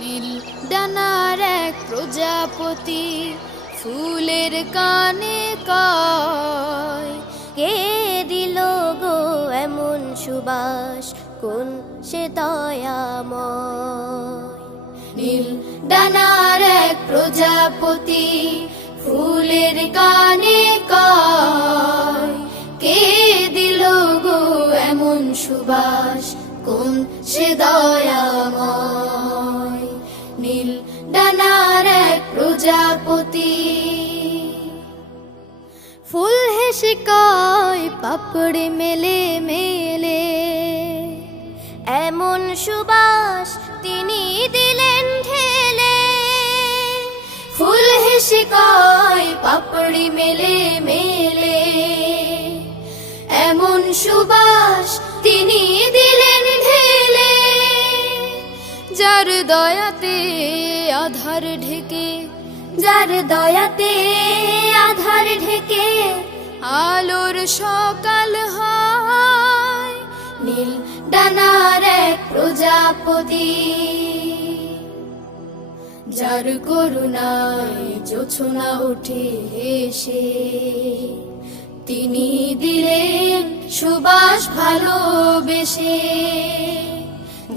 নীল ডানার এক প্রজাপতি ফুলের কানে কয়, কে দিল গো এমন সুবাস, কোন সে দয়াময়। নীল ডানার এক প্রজাপতি ফুলের কানে কয়, কে দিল গো এমন সুবাস, কোন সে দয়াময়। নীল ডানার এক প্রজাপতি ফুল হেসে কয় পাপড়ি মেলে মেলে, এমন সুবাস তিনি দিলেন ঢেলে। ফুল হেসে কয় পাপড়ি মেলে মেলে, এমন সুবাস তিনি দিলেন ঢেলে। যার দয়াতে আধার ঢেকে, যার দয়াতে আধার ঢেকে আলোর সকাল হয়। নীল ডানার এক প্রজাপতি যার করুণায় জোছনা উঠে এসে, তিনি দিলেন সুবাস ভালোবেসে।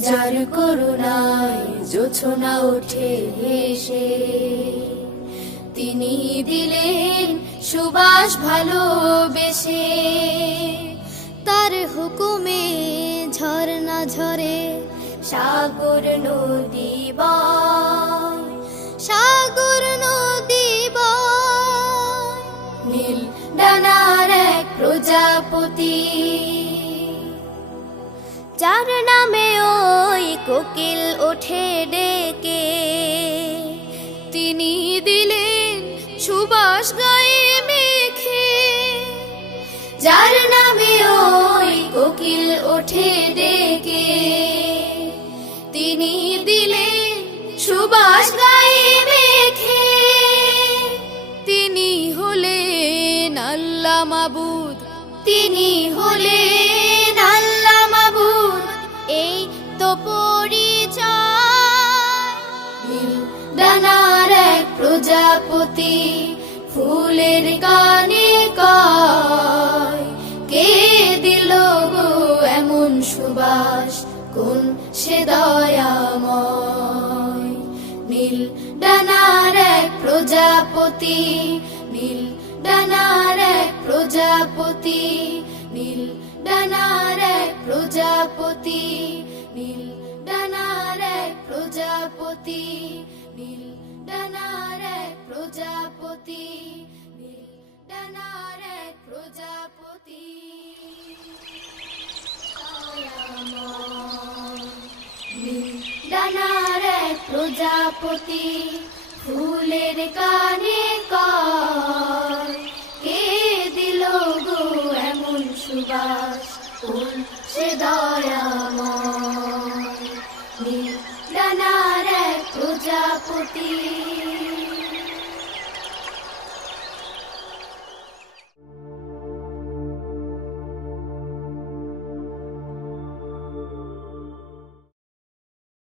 যার করুণায় জোছনা উঠে এসে, তিনি দিলেন সুবাস ভালোবেসে। তার হুকুমে ঝরনা ঝরে, সাগর নদী বয়, সাগর নদী বয়। নীল ডানার এক প্রজাপতি যার নামে ওই কোকিল ওঠে ডেকে, তিনি দিলেন সুবাস গায়ে মেখে। যার নামে ওই কোকিল ওঠে ডেকে, তিনি দিলেন সুবাস গায়ে মেখে। তিনি হলেন আল্লাহ মাবুদ, তিনি হলেন আল্লাহ মাবুদ। এই তো পরিচয়। নীল ডানার এক প্রজাপতি ফুলের কানে কয়, কে দিল গো এমন সুবাস, কোন সে দয়াময়। নীল ডানার এক প্রজাপতি, নীল ডানার এক প্রজাপতি, নীল ডানার এক প্রজাপতি, নীল ডানার এক প্রজাপতি, নীল ডানার এক প্রজাপতি, নীল ডানার এক প্রজাপতি। নীল ডানার এক প্রজাপতি ফুলের কানে কয়, কে দিল গো এমন সুবাস, কোন সে দয়াময়।